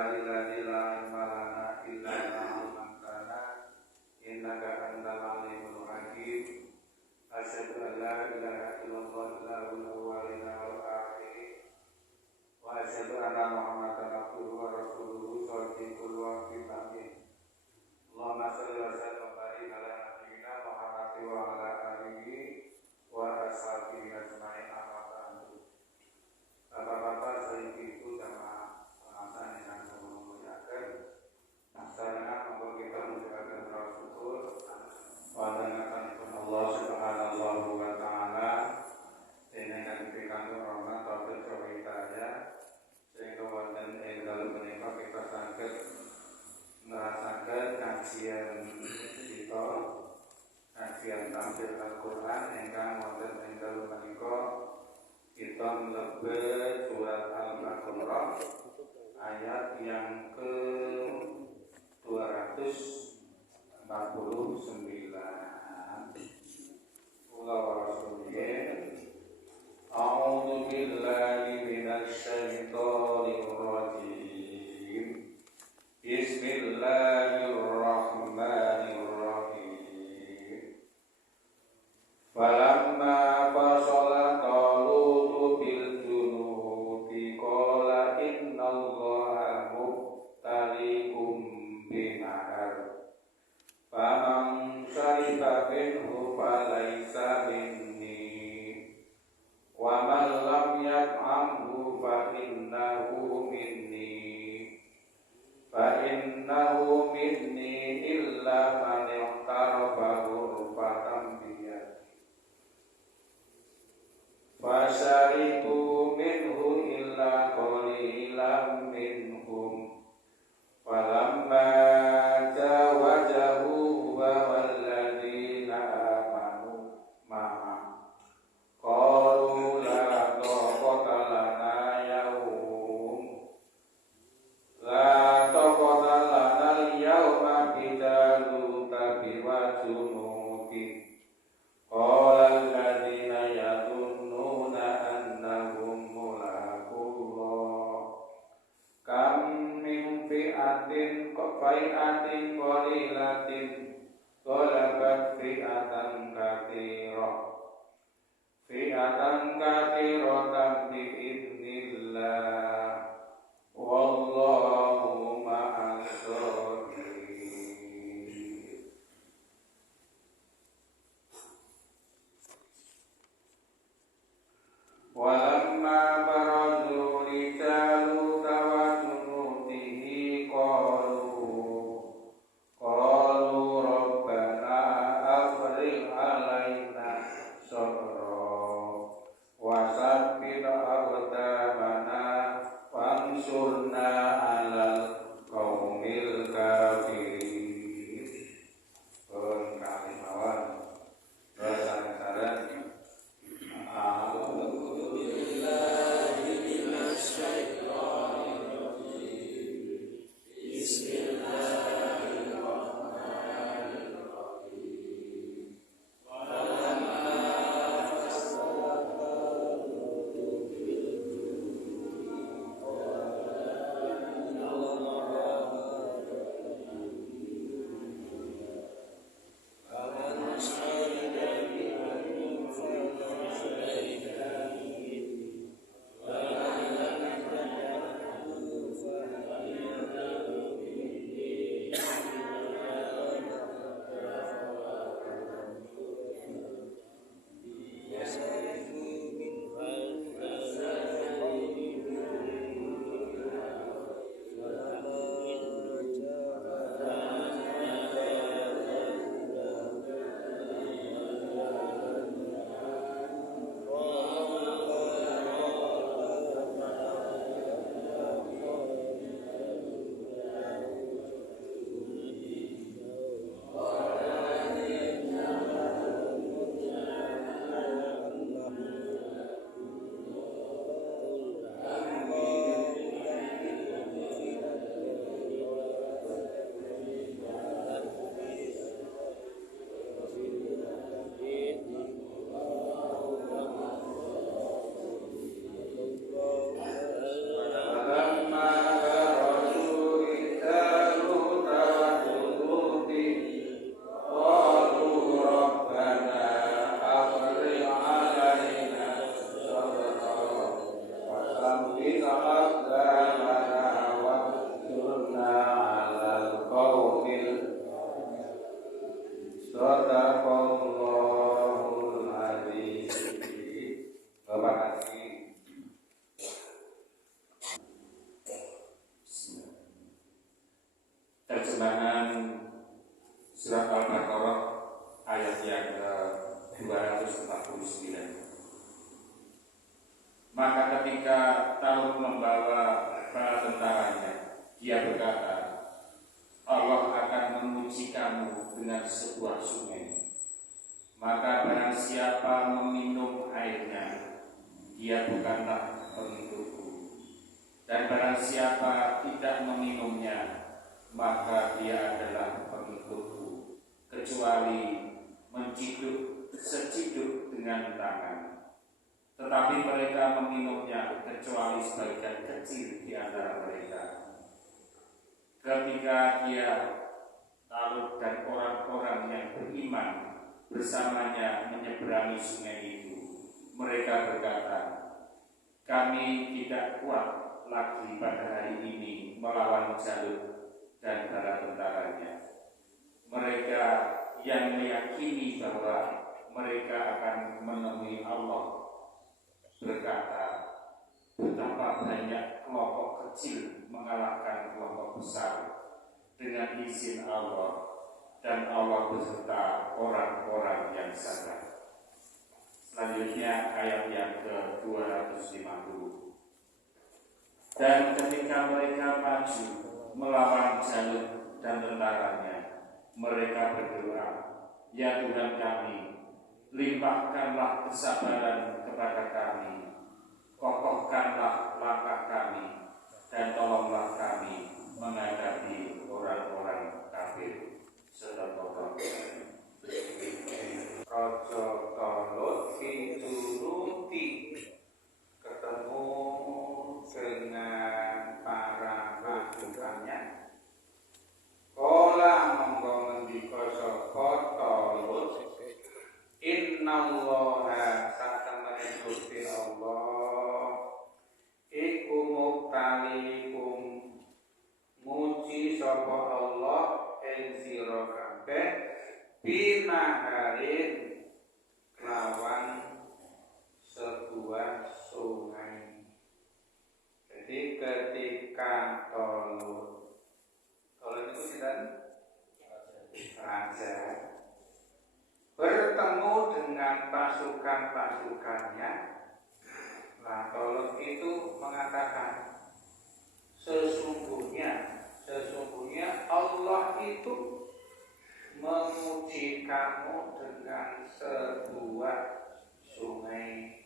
alhamdulillahi la ilma lana illa ma 'allamtana innaka antal alimul hakim. Asyhadu an la ilaha illallah ilahul awwalina wal akhirin wa asyhadu anna Muhammadan abduhu wa rasuluhu shadiqul wa'id amin. Allahumma shalli wa sallim wa barik ala nabiyyina Muhammadin wa ala alihi wa ashabihi ajma'in. Amma ba'du. Bapak-bapak, ibu-ibu jamaah pengajian yang saya muliakan, saya untuk kita menjaga syukur pada Allah Subhanahu wa taala dengan diberikan rahmat taufik hidayah sehingga wonten ing dalem menika kita saged ngrasakaken kajian kita, kajian tafsir Al-Qur'an ingkang wonten ing dalem menika kita mlebet surat Al-Baqarah ayat yang ke 249. A'udzu billahi minasy syaithanir rajim. Bismillahirrahmanirrahim. Falamma fasala Talut bil junuti qala innallaha mubtaliikum binahar. Faman syariba minhu falaysa minni wa man lam yat'amhu fa innahu minni illa man iqtarafa ghurfatan biyadihi fasyaribu minhu illa qalilan minhum falamma jawazahu huwa walladzina amanu ma'a qalu la taqata lana al-yawma bijaluta biwajunuti qala alladzina yadhunnuna annahum mulaqullah kam min fi'atin qalilatin ghalabat fi'atan katsiratan bi'idznillah wallahu ma'as sabirin. Walamma barazu li Jalut wa junutihi qalu rabbana afrigh alaina sabra wa sabbit aqdamana wansurna alal qaumil kafirin. Kalimawan bersama-sama Talut membawa para tentaranya, dia berkata, Allah akan menguji kamu dengan sebuah sungai. Maka barang siapa meminum airnya, dia bukanlah pengikutku. Dan barang siapa tidak meminumnya, maka dia adalah pengikutku, kecuali menciduk seciduk dengan tangan. Tetapi mereka meminumnya kecuali sebagian kecil di antara mereka. Ketika dia Talut dan orang-orang yang beriman bersamanya menyeberangi sungai itu, mereka berkata, kami tidak kuat lagi pada hari ini melawan Jalut dan bala tentaranya. Mereka yang meyakini bahwa mereka akan menemui Allah berkata, betapa banyak kelompok kecil mengalahkan kelompok besar dengan izin Allah, dan Allah beserta orang-orang yang sabar. Selanjutnya ayat yang ke-250. Dan ketika mereka maju melawan Jalut dan tentaranya, mereka berdoa, ya Tuhan kami, limpahkanlah kesabaran kepada kami, kokohkanlah langkah kami, dan tolonglah kami menghadapi orang-orang kafir. Sedekah. Raja Talut dituruti ketemu dengan para pasukannya. Kala monggo ngendika sapa Talut, innallaha satemene Gusti Allah iku muktalikum muji sapa Allah ing sira kabeh binaharin lawan sebuah sungai. Jadi ketika Talut itu sinten? Raja bertemu dengan pasukan-pasukannya. Nah, Talut itu mengatakan, sesungguhnya Allah itu menguji kamu dengan sebuah sungai.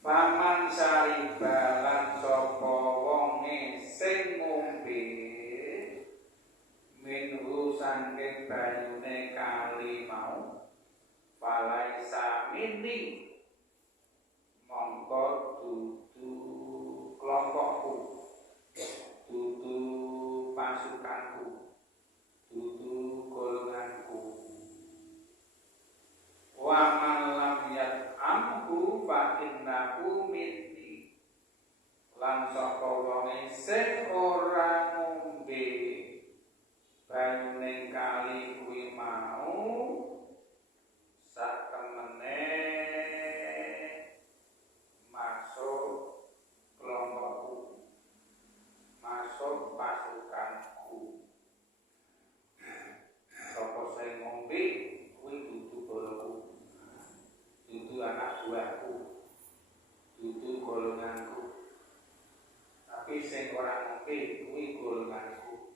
Faman saribalan sapa wonge sing ngombe minhu sangking banyune kali mau, falaisa minni mongko dudu kelompokku, dudu pasukanku, dudu golonganku. Wa man lam yat'amhu fa innahu minni, lan sapa wonge sing ora ngombe banyune kali kuwi mau, sak temene masuk kelompokku, masuk pasukanku. Sapa sing ngombe kuwi dudu boloku, dudu anak buahku, dudu golonganku. Tapi sing ora ngombe kuwi golonganku.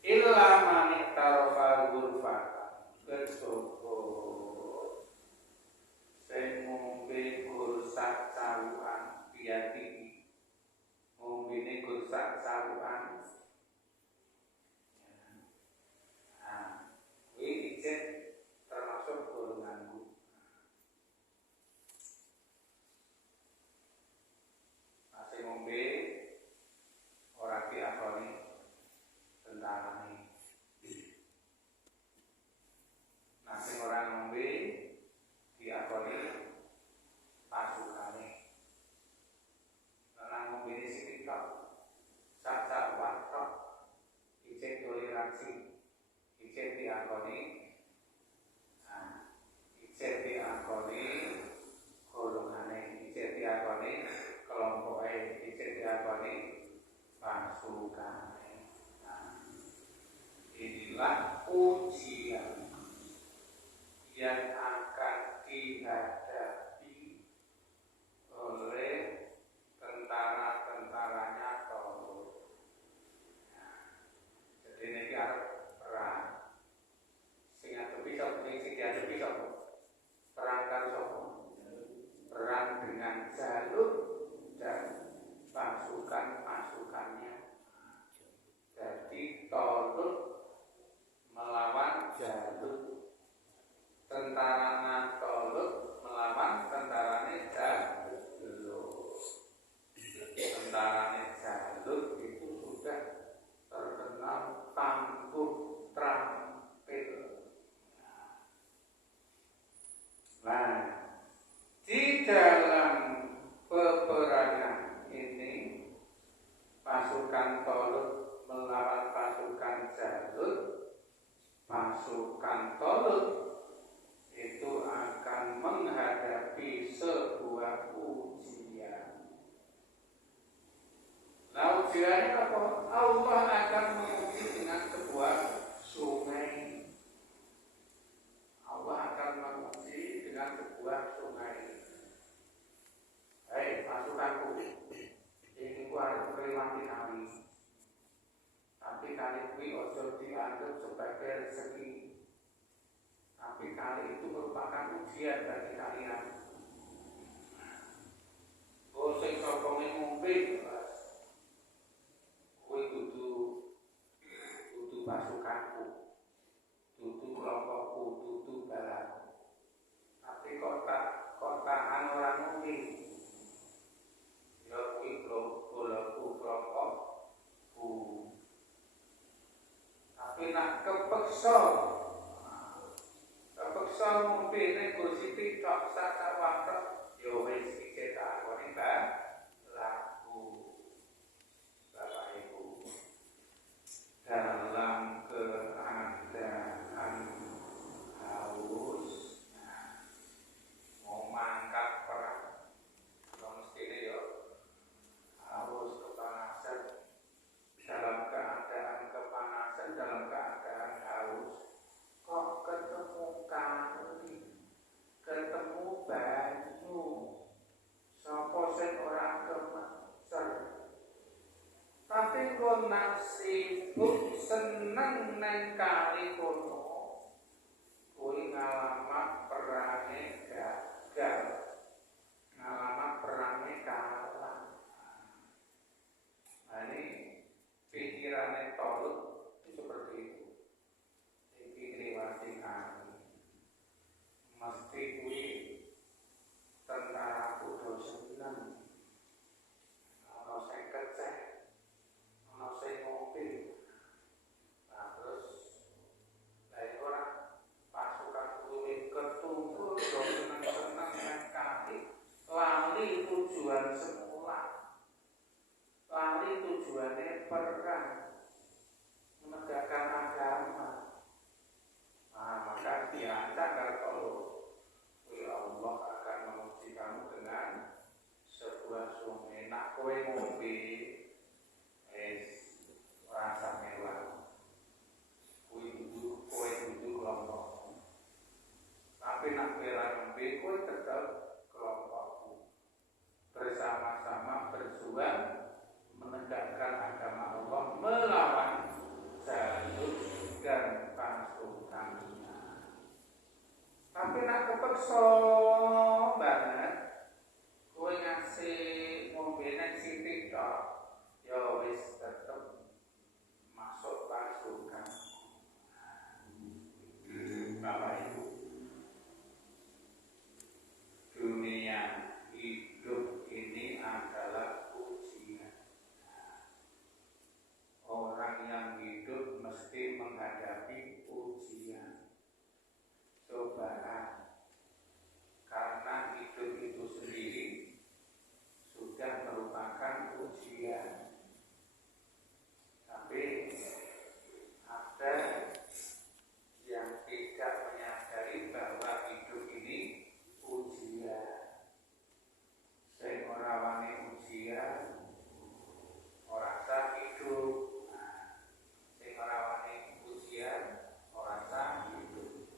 Illa manik tarafal ghurfata, kecoba sing ngombe gursak calukan biati, ngombene gursak calukan. Nah, kuwi ijek termasuk golonganku. Masih ngombe ora diakoni tentarane. Nah, sing ora ngombe diakoni pasukane. Lan ngombe sithik tok, sak watok, ijek toleransi, ijek diakoni. Nah, ijek diakoni golongane, ijek diakoni kelompoke, ijek diakoni pasukane. Nah, inilah ujian yang akan dihadapi adalah ujian. Nah, ujiannya apa? Allah akan menguji dengan sebuah sungai. Allah akan menguji dengan sebuah sungai. Hei, pasukanku, ini harus melewati kali. Tapi kali ini ojo dianggap sebagai rezeki. Tapi kali itu merupakan ujian bagi kalian. Oh, sing sokonge ngombe, kowe kudu pasukanku, kudu kelompokku, kudu balaku. Tapi kok tahan ora ngombe. Ya kuwi kelompokku. Tapi nak kepeksa ngombe nek gosip tok sak waktu ya wis iki tak akoni laku. Bapak Ibu, dalam keadaan haus mau mangkat perang mestine ya harus kepanasan. Dalam keadaan kepanasan, dalam keadaan haus, kok ketemu kali, ketemu banyu, sapa sing ora kemecer. Tapi kok nasibuk seneng neng kali kono, kuwi ngalamat perange gagal, ngalamat perange kalah. Nah ini pikirannya Tolut itu seperti itu. Iki liwati kali, mesti kuwi tentara kudu seneng. Ono sing kecek, ono sing ngopi. Nah terus dari orang pasukan kuwi ketumpul do seneng-seneng nang kali, lali tujuan semula. Lali tujuannya perang, menegakkan agama. Nah, maka diancam kalau Allah akan menguji kamu dengan sebuah sungai. Nak kowe ngombe, rasa mewah. Kowe kudu kelompok. Tapi nak kowe ngombe, kowe tetap kelompokku. Bersama-sama berjuang menegakkan agama Allah melawan Jalut dan pasukannya. Tapi nak kepeksa banget, kowe ngasih ngombe nang sithik tok, ya wis tetep masuk pasukan. Bapak Ibu, dunia hidup ini adalah ujian. Orang yang hidup mesti menghadapi ujian, cobaan, karena hidup itu sendiri sudah merupakan ujian. Tapi ada yang tidak menyadari bahwa hidup ini ujian. Sing ora wani ujian, ora sah hidup. Sing ora wani ujian, ora sah hidup.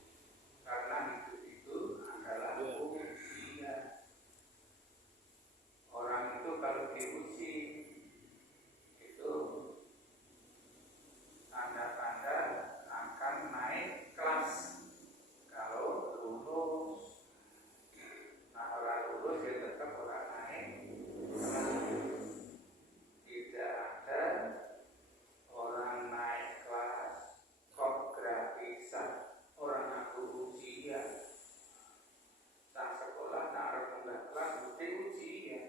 Karena hidup itu adalah ujian. Orang itu kalau diuji itu tanda-tanda akan naik kelas. Kalau lulus, nah orang lulus dia tetap orang naik kelas. Tidak ada orang naik kelas kok gratisan. Orang aku ujian. Sang sekolah nak arep munggah kelas mesti ujian.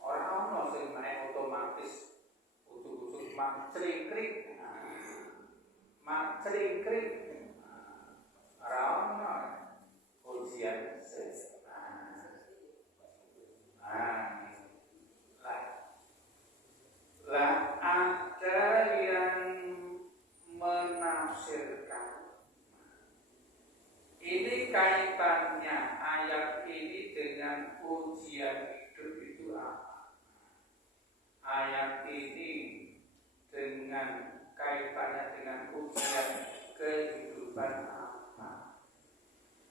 Orang ono sing naik otomatis ujuk-ujuk macring-kring. Macring-kring. Ora ono ujian ses. Lah ada yang menafsirkan ini kaitannya ayat ini dengan dengan ujian hidup itu apa? Ayat ini dengan kaitannya dengan ujian kehidupan apa?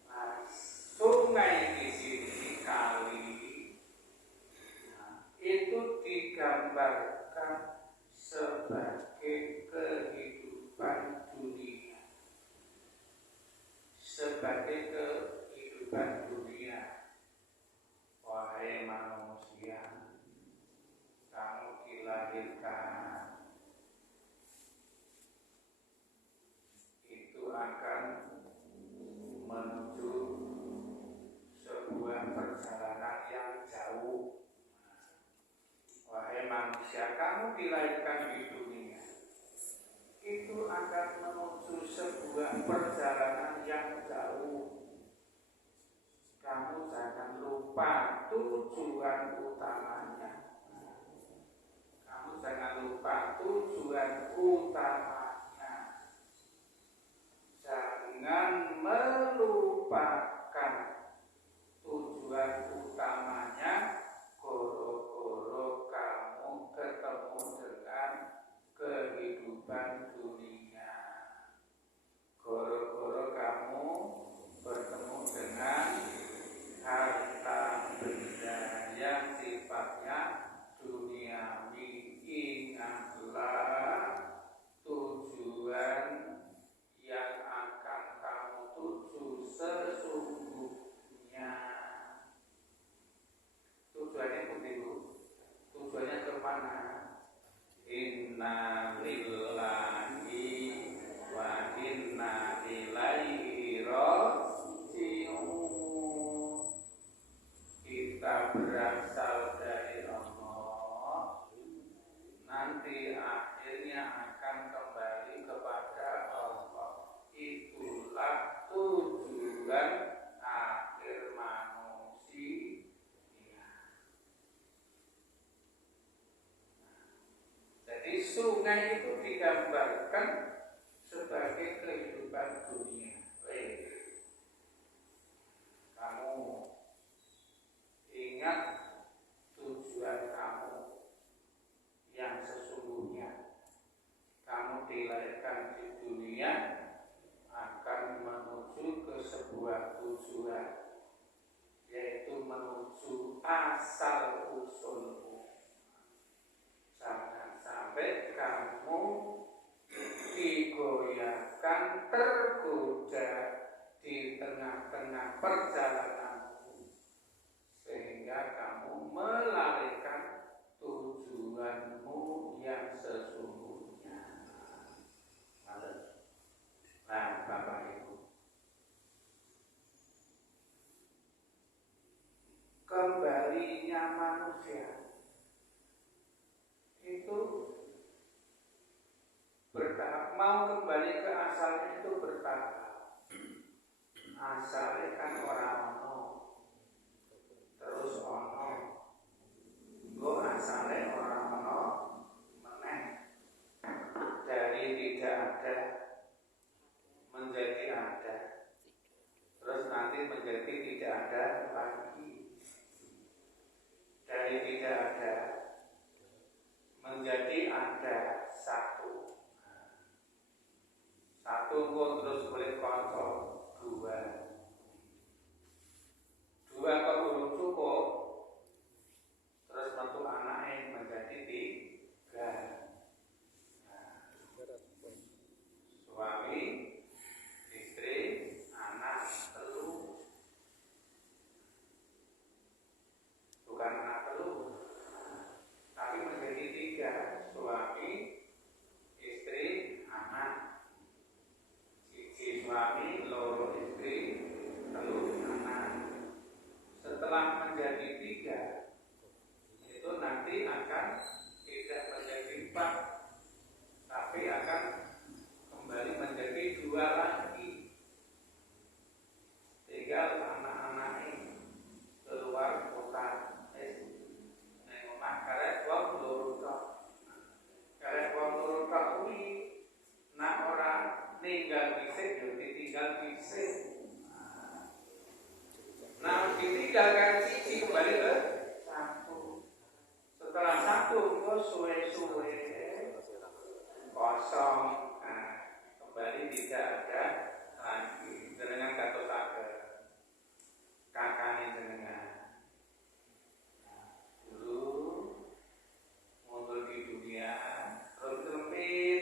Nah, sungai di sini kali itu digambarkan sebagai kehidupan dunia, sebagai kehidupan dunia. Wahai manusia, kamu dilahirkan itu akan menuju sebuah perjalanan yang jauh. Wahai manusia, kamu dilahirkan di dunia itu akan menuju sebuah perjalanan yang jauh. Kamu jangan lupa tujuan utamanya. Kamu jangan lupa tujuan utamanya. Jangan melupakan tujuan utamanya. Goro-goro kamu ketemu dengan kehidupan dunia. Goro-goro kamu bertemu dengan harta benda yang sifatnya duniawi. Ingatlah tujuan yang akan kamu tuju sesungguhnya. Tujuannya begitu. Tujuannya kemana? Inna lillahi wa inna ilaihi raji'un. Kita berasal dari Allah, nanti akhirnya akan kembali kepada Allah. Itulah tujuan akhir manusia. Jadi sungai itu digambarkan sebagai kehidupan dunia. Baik, kamu ingat tujuan kamu yang sesungguhnya. Kamu dilahirkan di dunia akan menuju ke sebuah tujuan, yaitu menuju asal usulmu. Jangan sampai kamu digoyahkan, tergoda di tengah-tengah perjalananmu, sehingga kamu melarikan tujuanmu yang sesungguhnya. Nah, Bapak Ibu, kembalinya manusia itu bertahap. Mau kembali ke asalnya itu bertahap. Asalnya kan orang ono, terus ono, go asalnya orang ono meneh, dari tidak ada menjadi ada, terus nanti menjadi tidak ada lagi, dari tidak ada menjadi ada satu. Satu kok terus boleh konsol dua. Dua kok belum cukup, terus bentuk anaknya menjadi tiga. Suami, istri, anak, telu. Bukan anak telu, tapi menjadi tiga. Suami, istri, anak. Siji suami, loro istri, telu anak. Setelah menjadi tiga, itu nanti akan tidak menjadi empat, tapi akan kembali menjadi dua lagi. Tinggal anak-anak keluar kota, omah karek wong loro tok. Karek wong loro tok kuwi nak ora ninggal dhisik yo ditinggal dhisik. Nah, ditinggalkan siji suwe-suwe kosong, kembali tidak ada lagi. Jenengan katosaken kakane jenengan dulu mundur di dunia, terus lempit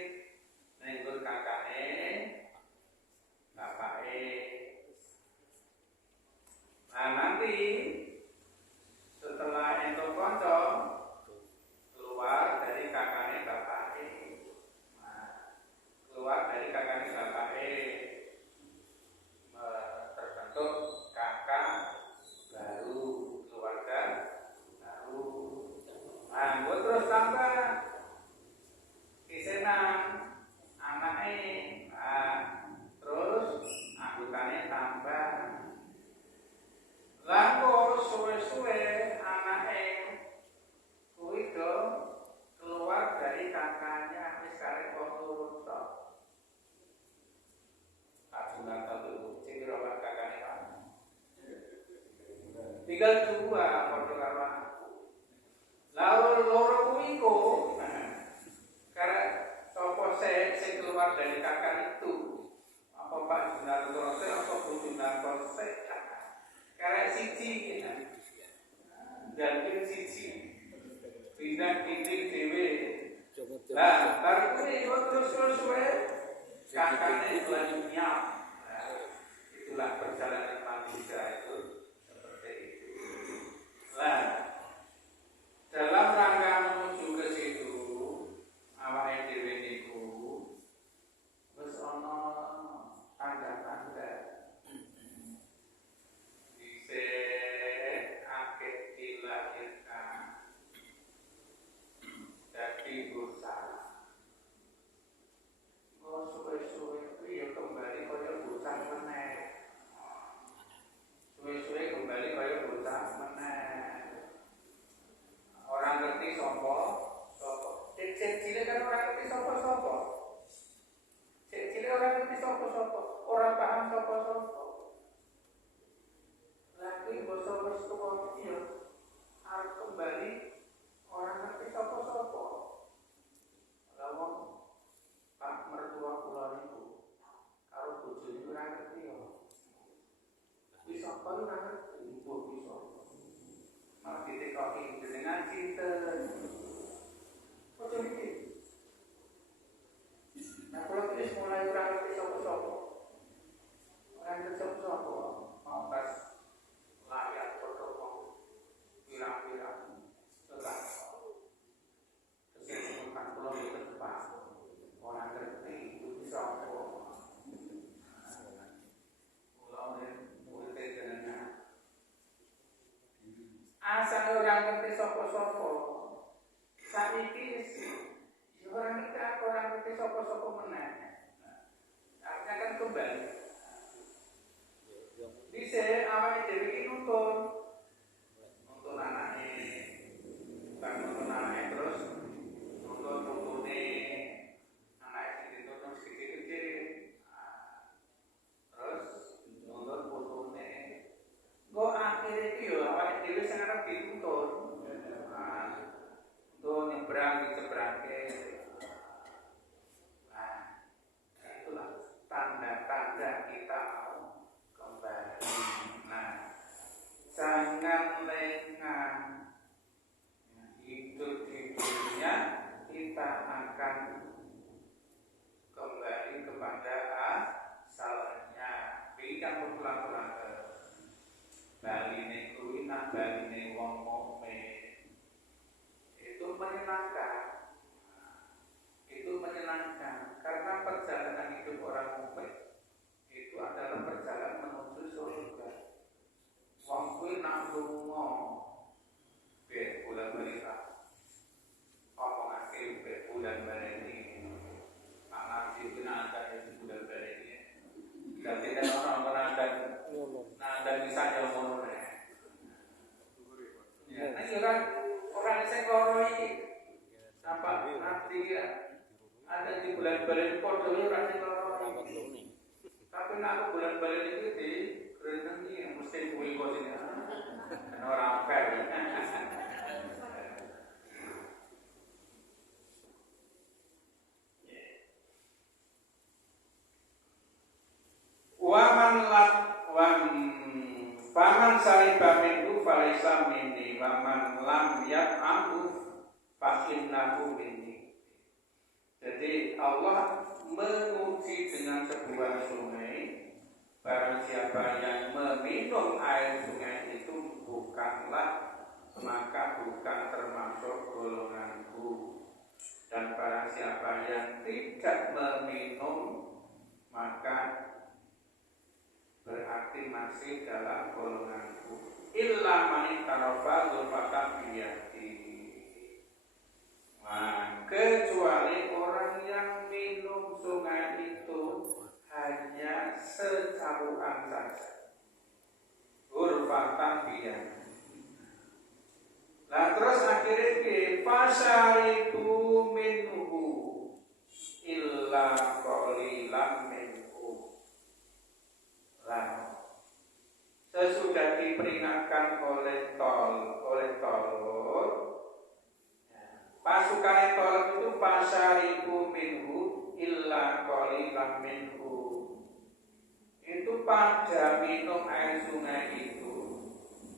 nenggur kakane bapake. Nah nanti setelah entuk kanca keluar dari kakane bapake, keluar dari kakane bapake, terbentuk kakak baru, keluarga baru. Nah, gue terus tambah isenan anaknya, terus anggotanya tambah. Lalu suwe-suwe anaknya kuwi do keluar dari kakaknya, wis karep wong tok. Kajunan tentu sing dirawat kakaknya kan. Tinggal dua padha karo anakku. Lalu loro kuwi kok karep sapa sing keluar dari kakak itu? Apa Pak Junarto apa Bu Junarto? Karek siji dan siji pindah titik dewe. Nah, baru ini terus suwe kakaknya selanjutnya. Itulah perjalanan manusia itu seperti itu. Nah, dalam rangka menuju ke situ, awake dhewe niku wis ana tanda-tanda akeh dilahirkan jadi bocah. Suwe-suwe ya kembali kaya bocah meneh. Suwe-suwe kembali kaya bocah meneh. Orang ngerti sapa? Cek cilik kan orang ngerti sapa-sapa. Cek cilik orang ngerti sapa-sapa. Orang paham sapa-sapa. Lagi bos-bos tua dia harus kembali orang ngerti sapa-sapa. Lawan Pak mertua kula niku karo bojone ora ngerti yo. Wis apa ora ngerti ibu iso. Malah ditekoki jenengan sinten. Ojo iki. Nah, kalau wis mulai ora ngerti sapa-sapa. Ora ngerti sapa-sapa. Mau pas layak protokol pirang-pirang telah kesempatan pulau di depan orang ngerti itu bisa apa pulau murid jenengan asal orang ngerti sopo-sopo saiki orang ngerti apa orang ngerti sopo-sopo meneh artinya kan kembali bisa awalnya dewi ini nonton anaknya, bukan nonton anaknya terus nonton fotonya anaknya itu terus kecil-kecil, terus nonton fotonya. Kok akhirnya itu ya awalnya dewi sangat ditonton, untuk nyebrang di seberangnya. Nah, itulah tanda-tanda kita mau kembali. Nah, jangan lengah hidup di dunia, kita akan kembali kepada asalnya. Berikan pulang-pulang ke Bali kuwi nak Bali wong mukmin. Itu menyenangkan. Itu menyenangkan karena perjalanan hidup orang mukmin itu adalah perjalanan menuju surga. Wong kuwi nak lunga ben bulan-balik omongake ben bulan-balik iki. Ana iki ada di bulan-balik iki. Dadi kan orang ada bisa ngono nek. Ya, akala minhu falaisa minni wa man lam yat'amhu fa innahu minni. Jadi Allah menguji dengan sebuah sungai, barang siapa yang meminum air sungai itu bukanlah, maka bukan termasuk golonganku. Dan barang siapa yang tidak meminum, maka berarti masih dalam golonganku. Illa man tarafa zulfatan biyati. Nah, kecuali orang yang minum sungai itu hanya secabuan saja. Zulfatan biyati. Nah terus akhirnya fasaritu minhu illa qalilan minhu. Lah sesudah diperingatkan oleh Tolot, pasukan Tolot itu fasaritu minhu illa qalilan minhu. Itu pada minum air sungai itu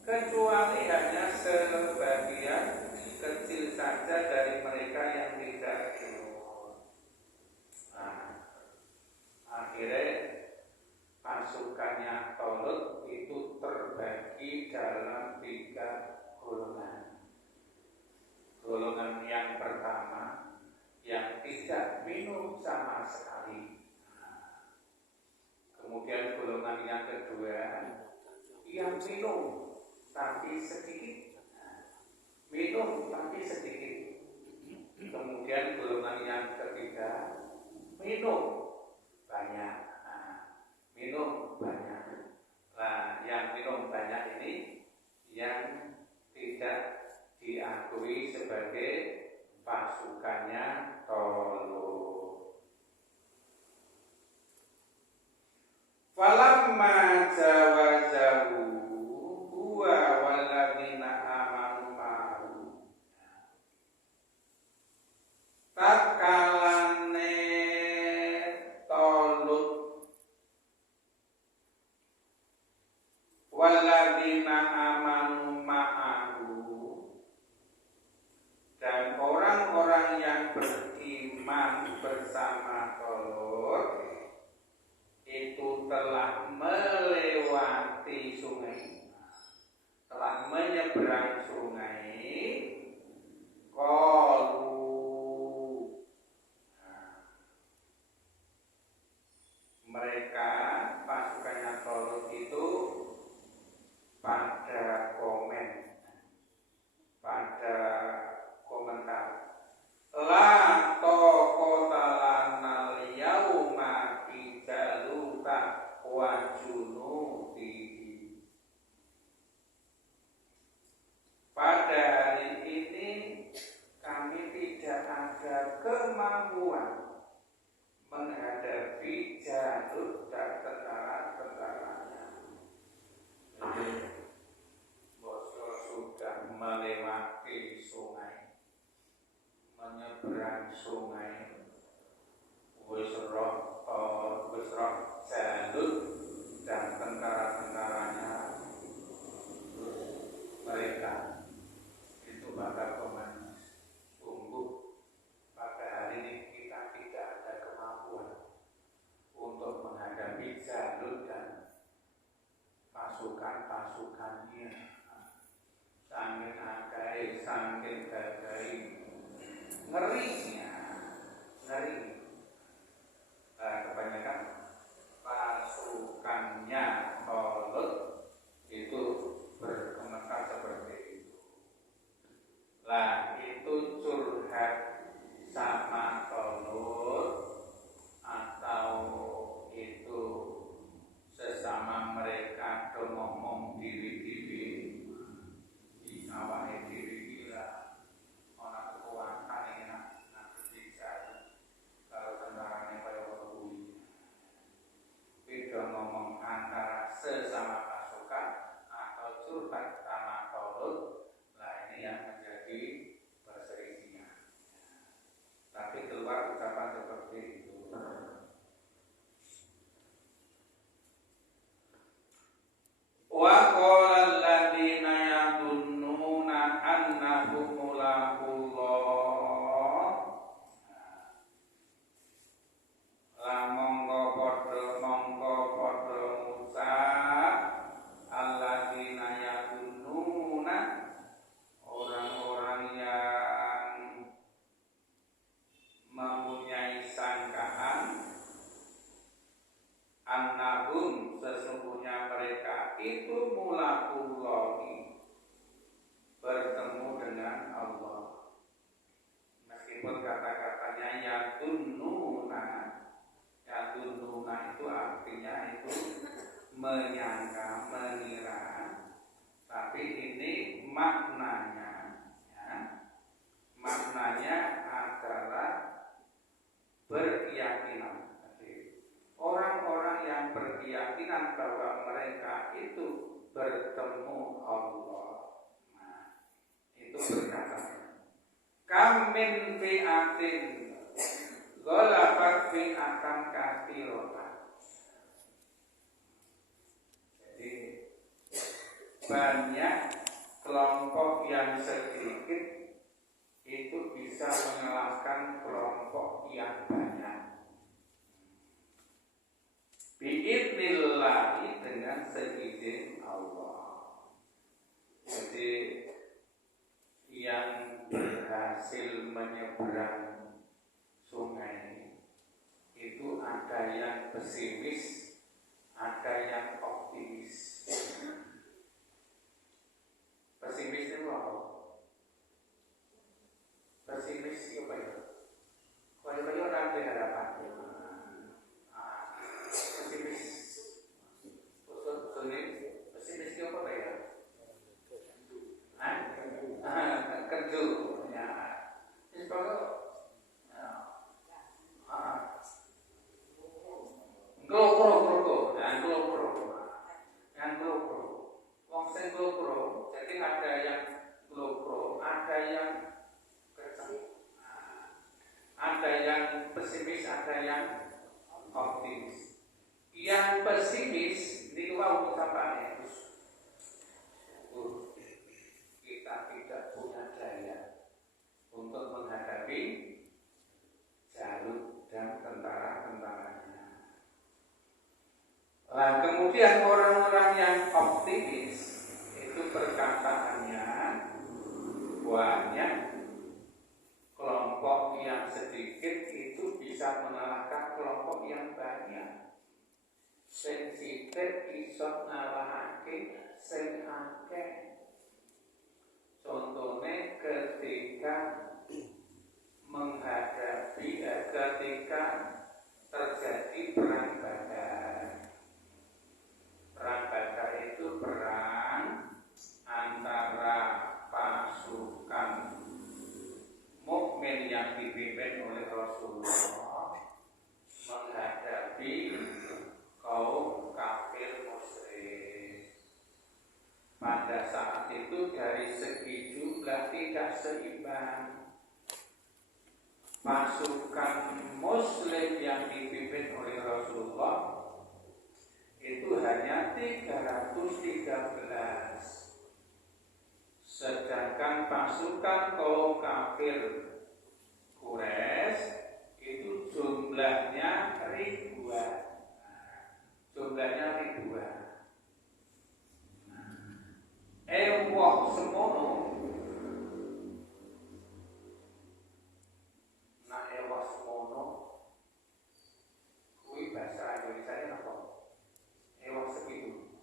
kecuali hanya sebagian kecil saja dari mereka yang tidak minum. Nah, akhirnya pasukannya Tolut itu terbagi dalam 3 golongan. Golongan yang pertama yang tidak minum sama sekali. Kemudian golongan yang kedua yang minum tapi sedikit, minum tapi sedikit. Kemudian golongan yang ketiga minum banyak, minum banyak. Nah, yang minum banyak ini yang tidak diakui sebagai pasukannya Tolut. Falamma jawazahu huwa walladzina amanu ma'ahu. Tatkalane Tolut walladzina amanu ma'ahu dan orang-orang yang beriman bersama Tolut itu telah melewati sungai, telah menyeberang sungai. Qalu, mereka pasukannya Tolut itu pada komentar, la taqata lana al-yauma bi Jaluta wa junudihi. Pada hari ini kami tidak ada kemampuan menghadapi Jalut dan tentara-tentaranya. Bosro sudah melewati sungai, menyeberang sungai, wis roh Jalut dan tentara-tentaranya. Mereka itu bakal komen, sungguh pada hari ini kita tidak ada kemampuan untuk menghadapi Jalut dan pasukan-pasukannya. Saking agai, saking gagai, ngerinya, ngeri. Kebanyakan pasukannya Tolut itu berkomentar seperti itu. Lah itu curhat sama Tolut atau itu sesama mereka ngomong diri-diri di awalnya diri gila orang kekuatan ini. maknanya, ya, maknanya adalah berkeyakinan. Jadi, orang-orang yang berkeyakinan bahwa mereka itu bertemu Allah. Nah, itu berkata, kam min fi'atin ghalabat fi'atan katsiratan. Jadi banyak kelompok yang sedikit itu bisa mengalahkan kelompok yang banyak. Bi'idnillahi, dengan seizin Allah. Jadi yang berhasil menyeberang sungai itu ada yang pesimis, ada yang optimis. Pesimis itu apa? Pesimis itu apa ya? Kalau orang berharapan. Pesimis. Pesimis itu apa ya? Keju. Ya. Ini kalau glopro. Yang glopro. Wong sing glopro. Jadi ada yang glopro, ada yang ada yang pesimis, ada yang optimis. Yang pesimis niku wau ucapane kita tidak punya daya untuk menghadapi Jalut dan tentara-tentaranya. Nah, kemudian orang-orang yang optimis itu perkataannya banyak kelompok yang sedikit itu bisa mengalahkan kelompok yang banyak. Sing sithik iso ngalahake sing akeh. Contohnya ketika menghadapi ketika terjadi perang Badar. Perang Badar itu perang antara pasukan mukmin yang dipimpin oleh Rasulullah menghadapi kaum kafir musyrik. Pada saat itu dari segi jumlah tidak seimbang. Pasukan muslim yang dipimpin oleh Rasulullah itu hanya 313. Sedangkan pasukan kaum kafir Quraisy itu jumlahnya ribuan. Wong semono. Nah, wong semono kuwi bahasa Indonesia apa? Wong segitu.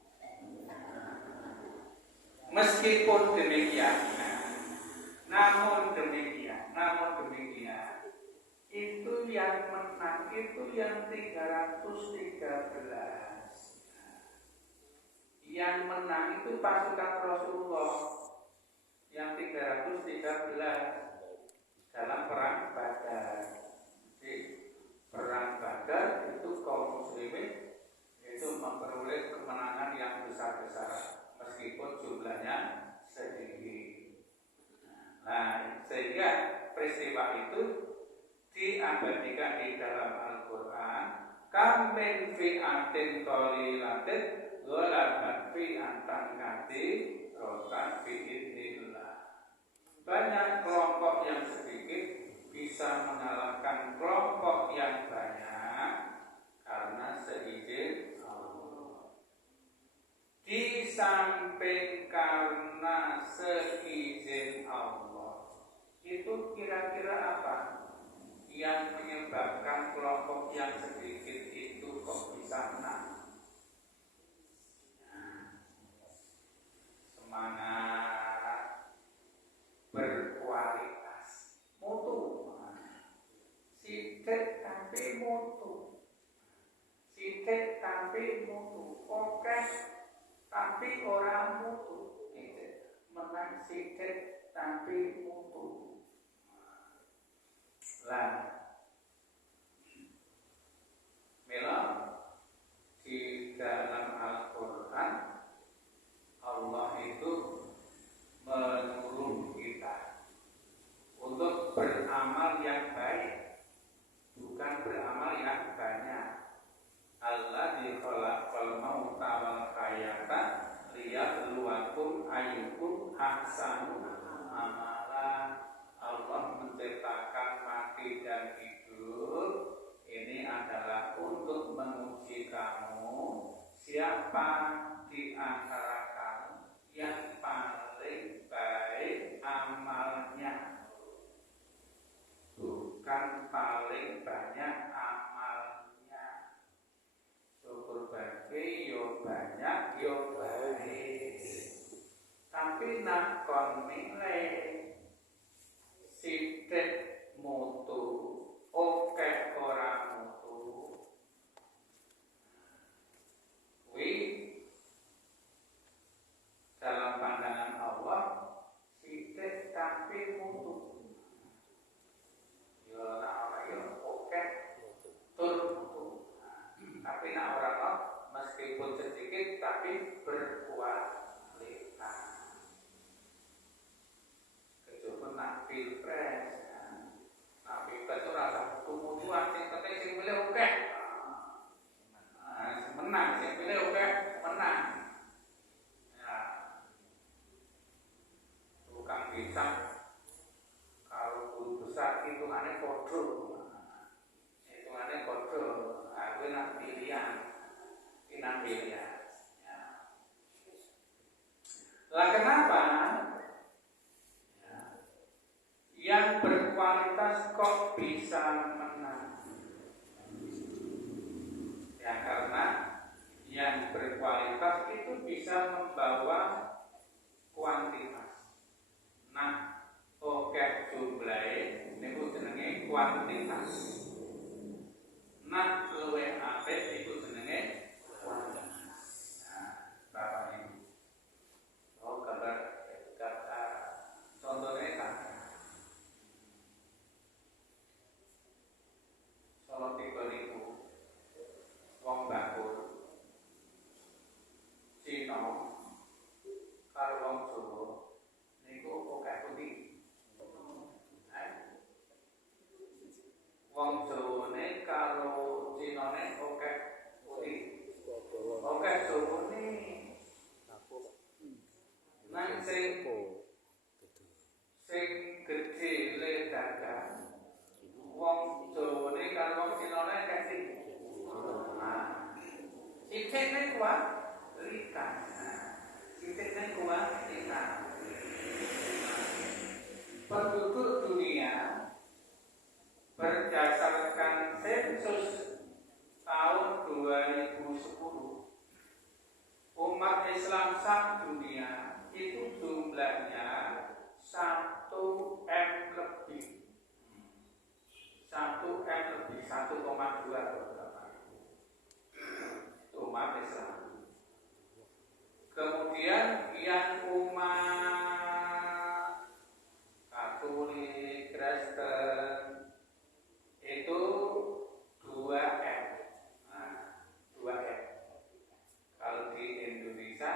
Meskipun demikian, namun demikian, itu yang menang itu yang 313. Yang menang itu pasukan Rasulullah yang 313 dalam perang Badar. Di perang Badar itu kaum muslimin itu memperoleh kemenangan yang besar-besaran meskipun jumlahnya sedikit. Nah, sehingga peristiwa itu diabadikan di dalam Al-Quran. Kam min fi'atin qalilatin ghalabat fi'atan katsiratan bi'idznillah. Banyak kelompok yang sedikit bisa mengalahkan kelompok yang banyak karena seizin Allah. Di samping karena seizin Allah, itu kira-kira apa yang menyebabkan kelompok yang sedikit itu kok bisa menang? Semangat berkualitas, mutu, sidik tapi mutu, oke tapi orang mutu, menang kan sidik tapi mutu. Lah mila di dalam Al-Quran Allah itu menyuruh kita untuk beramal yang baik, bukan beramal yang banyak. Alladzi khalaqal mauta wal hayata liyabluwakum ayyukum ahsanu amala. Allah menciptakan mati dan hidup ini adalah untuk menguji kamu siapa di antara kamu yang paling baik amalnya, bukan paling banyak amalnya. Syukur baik yo banyak yo baik, tapi nak kon nilai sidik mutu oke ora mutu kuwi dalam pandangan Allah sidik tapi mutu. Yo nak ora yo oke tur mutu. Tapi nak ora kok meskipun sedikit tapi berkualitas. Kecuali nak pilpres, nak pilpres itu rasa mutu-mutuan, yang penting sing milih oke. Menang, sing milih oke menang. Ya, tukang pisang kalau guru besar hitungannya bodoh. Hitungannya bodoh, aku nak pilihan, nak pilihan. Ya. Lah kenapa? Ya. Yang berkualitas kok bisa menang? Ya karena yang berkualitas itu bisa membawa kuantitas. Nah, oke jumlahnya ini jenenge kuantitas. Nah, luwih apik iku jenenge kuantitas. Nah, Bapak Ibu. Oh, gambar contohnya kan. Solo 3.000 wong bakul. Cina karo wong Jawa niku oke putih. Wong Jawane karo Cinane oke putih. Oke Jawane nang sing gedhe le dagang. Wong Jawane karo wong Cinane kasih. Sikene kuat likan. Sikene kuat likan. Penduduk dunia berdasarkan sensus tahun 2010 umat Islam sak-dunia itu jumlahnya 1 M lebih 1,2 umat Islam. Kemudian yang umat Katolik, Kristen itu 2M. Nah, 2M. Kalau di Indonesia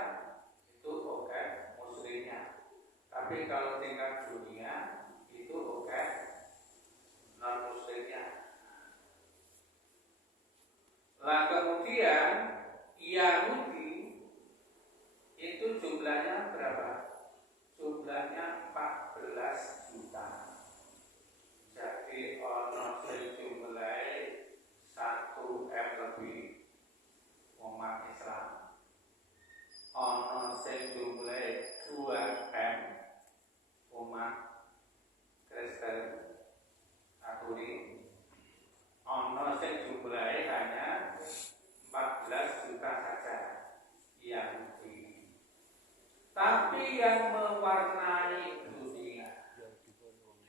itu oke muslimnya. Tapi kalau tingkat dunia itu oke non muslimnya. Lah kemudian Yahudi itu jumlahnya berapa? Jumlahnya 14 juta. Jadi ono sing jumlahe 1 M lebih umat Islam. Ono sing jumlahe 2 M umat Kristen Katolik. Ono sing jumlahe hanya 14 juta saja Yahudi. Tapi yang mewarnai dunia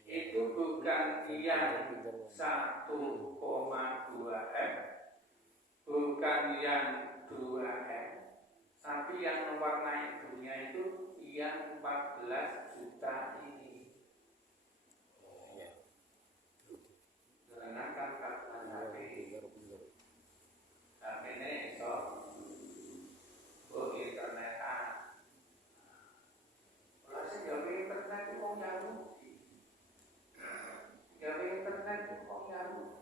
itu bukan yang 1,2 M, bukan yang 2 M, tapi yang mewarnai dunia itu yang 14 juta ini. Karena kan tapi ini so internetan. Kalau sih gawe internet itu mau Yahudi. Gawe internet itu mau Yahudi.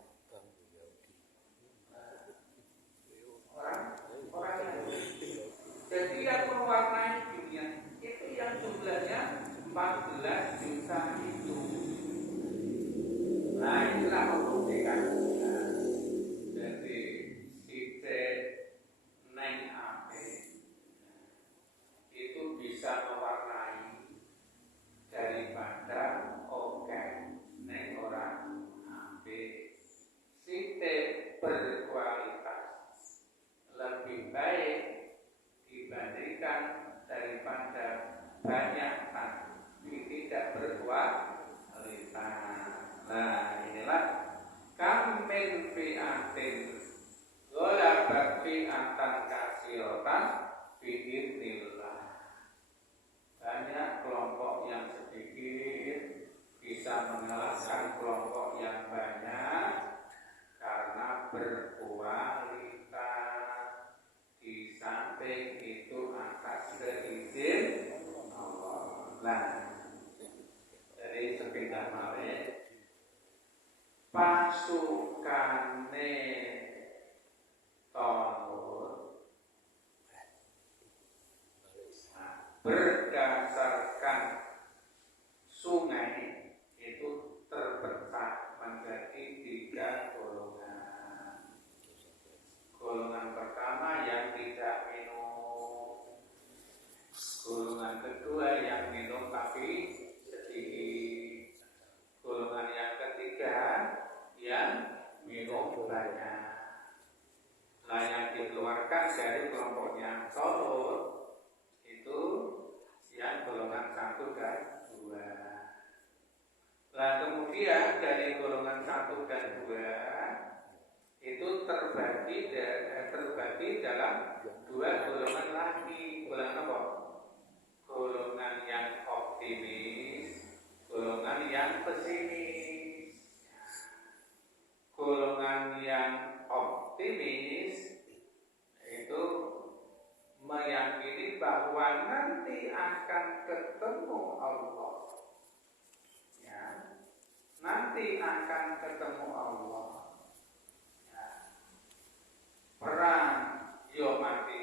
Orang Yahudi. Jadi yang mewarnai dunia itu yang jumlahnya 14 juta itu. Nah itulah membuktikan. Jadi Neng Ape itu bisa mewarnai daripada oke neng orang Ape. Site berkualitas lebih baik dibandingkan daripada banyak tapi tidak berkualitas. Nah inilah kamin fi'atin golabat fi'atan kasiratan bi'idnillah. Banyak kelompok yang sedikit bisa mengalahkan kelompok yang banyak karena berkualitas. Di samping itu atas seizin Allah. Nah, jadi sepindah malih pasukane Thalut berdasarkan sungai itu terpecah menjadi 3 golongan. Golongan pertama yang tidak minum, golongan kedua yang minum tapi sedikit, golongan yang ketiga yang minum banyak. Nah yang dikeluarkan dari kelompoknya Thalut itu yang golongan 1 dan 2. Nah kemudian dari golongan 1 dan 2 itu terbagi dalam 2 golongan lagi. Golongan apa? Golongan yang optimis, golongan yang pesimis. Golongan yang optimis itu meyakini bahwa nanti akan ketemu Allah. Ya, nanti akan ketemu Allah. Ya. Perang, yo mati.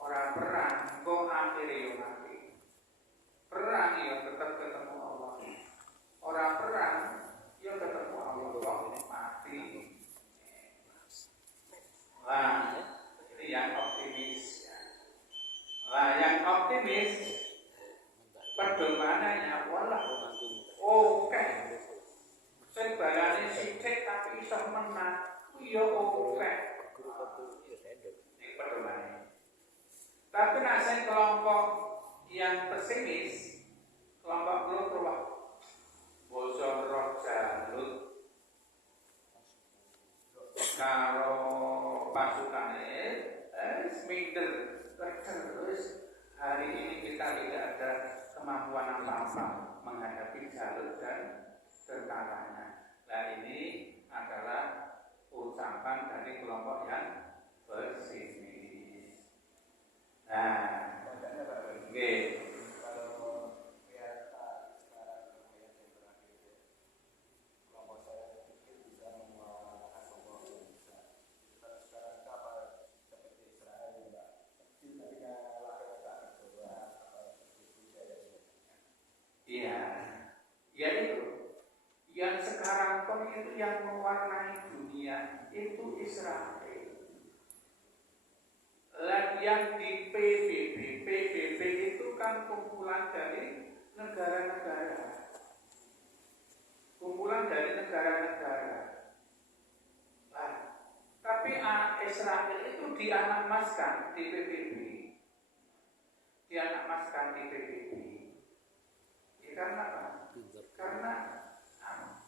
Orang perang, kok akhirnya yo mati. Perang yo tetap ketemu Allah. Orang perang, yo ketemu Allah kok mati. Nah, ini yang optimis. Nah, yang optimis pedomanannya walah oke. Sebalane sithik tapi iso menang. Iya oke. Ini pedomane. Tapi nek sing kelompok yang pesimis, kelompok keluar basa roh Jalut karo pasukane minder terus hari ini kita tidak ada kemampuan apa-apa menghadapi Jalut dan tentaranya. Nah ini adalah ucapan dari kelompok yang pesimis. Nah, oke. Ya itu yang sekarang pun itu yang mewarnai dunia itu Israel. Yang di PBB itu kan kumpulan dari negara-negara. Kumpulan dari negara-negara. Nah, tapi Israel itu dianamaskan di PBB. Dianamaskan di PBB. Ya, karena apa?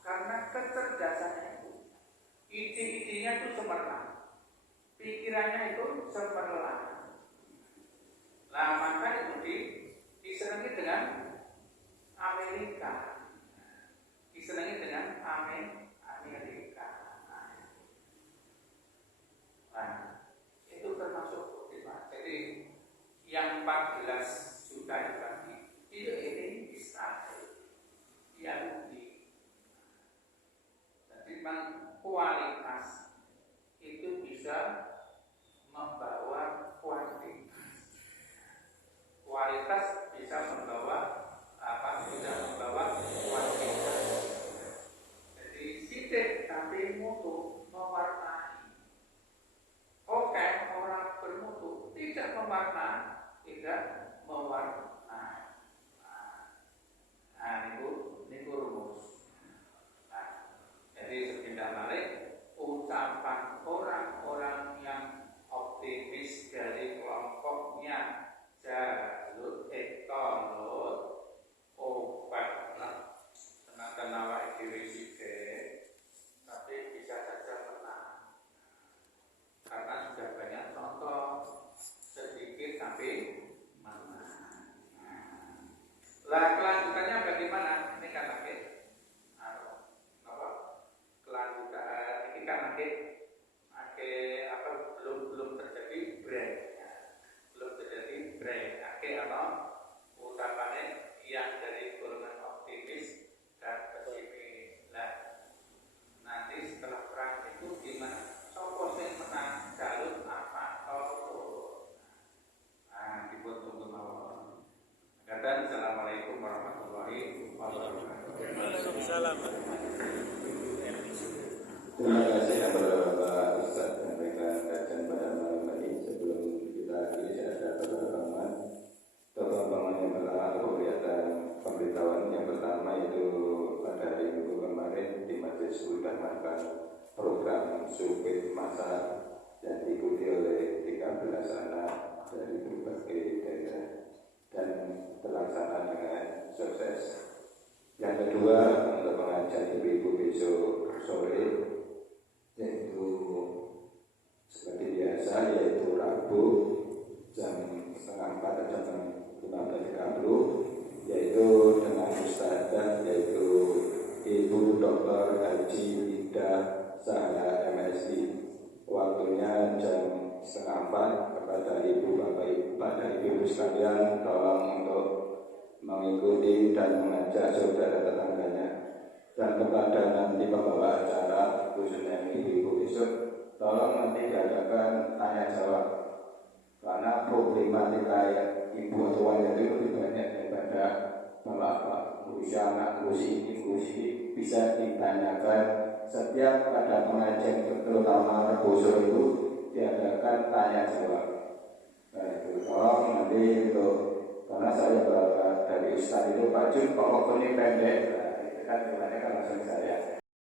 Karena kecerdasannya itu, ide-idenya itu cemerlang, pikirannya itu cemerlang. Nah maka itu disenangi dengan Amerika, disenangi dengan Amerika. Nah, itu termasuk khotbah. Jadi yang 14 juta itu tadi itu ini Israel, Yahudi. Jadi memang kualitas itu bisa membawa kuantitas. Kualitas bisa membawa bisa membawa kuantitas. Jadi sidik tapi mutu mewarnai. Oke, orang bermutu tidak mewarnai, tidak mewarnai. Nah, ini rumus. Nah, jadi sepindah balik ucapan orang-orang yang optimis dari kelompoknya jalur ekonomi obat tenaga nawa diwisike, tapi bisa saja menang karena sudah banyak contoh sedikit tapi menang. Lah kelanjutannya bagaimana? Ini kan lagi kelanjutan ini kan lagi belum terjadi break, belum terjadi break. Ucapannya yang dari golongan optimis dan pesimis. Nah, nanti setelah perang itu gimana? Sopo sing menang, jalur apa atau nah, dibuat tunggu mawon. Dan assalamualaikum warahmatullahi wabarakatuh. Waalaikumsalam. Terima kasih kepada Bapak Ustadz yang memberikan kajian pada malam ini. Sebelum kita akhiri, saya ada beberapa pengumuman yang pertama atau kegiatan pemberitahuan yang pertama itu pada hari Minggu kemarin di Majelis Ulama program supir masal yang diikuti oleh 13 anak dari berbagai daerah dan terlaksana dengan sukses. Yang kedua untuk pengajian ibu-ibu besok sore yaitu seperti biasa yaitu Rabu jam 3:30 atau jam 15.30 yaitu dengan Ustadzah yaitu Ibu Dr. Haji Ida Sahla MSI. Waktunya jam 3:30 kepada Ibu Bapak Ibu sekalian tolong untuk mengikuti dan mengajak saudara tetangganya. Dan kepada nanti pembawa acara khususnya ibu-ibu besok tolong nanti diadakan tanya jawab karena problematika ibu atau wanita itu lebih banyak daripada bapak-bapak, usia anak, usia bisa ditanyakan setiap pada pengajian terutama Reboso itu diadakan tanya jawab. Nah itu tolong nanti untuk karena saya bawa dari Ustaz itu Pak Jun kok ini pendek, nah, itu kan